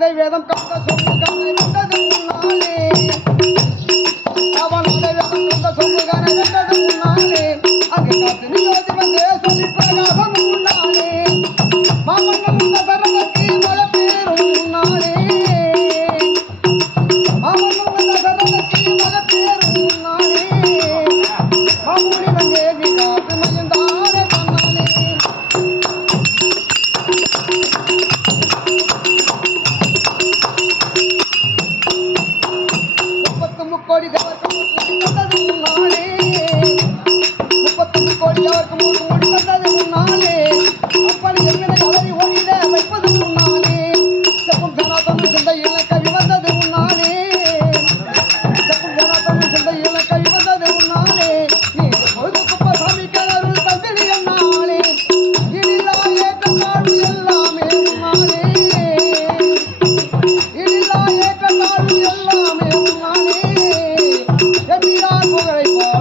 அவன் அதை வேதம் கண்ட சொல்லுகனை வென்றது முன்னாலே. அவன் வேதம் கண்ட சொல்லுகனை வென்றது முன்னாலே. அங்கே காத்து நியோதி வந்தே சொல்லி பிரகாசம் முன்னாலே. மாமன்ன முன்ன சரணத்தி மழை பேரும் முன்னாலே. ముప్పై కోడి ఎవరికి మూడు మూడు ఉన్నది ఉన్నాలే అప్పటి చెప్పిన ఎవరి Oh, my God.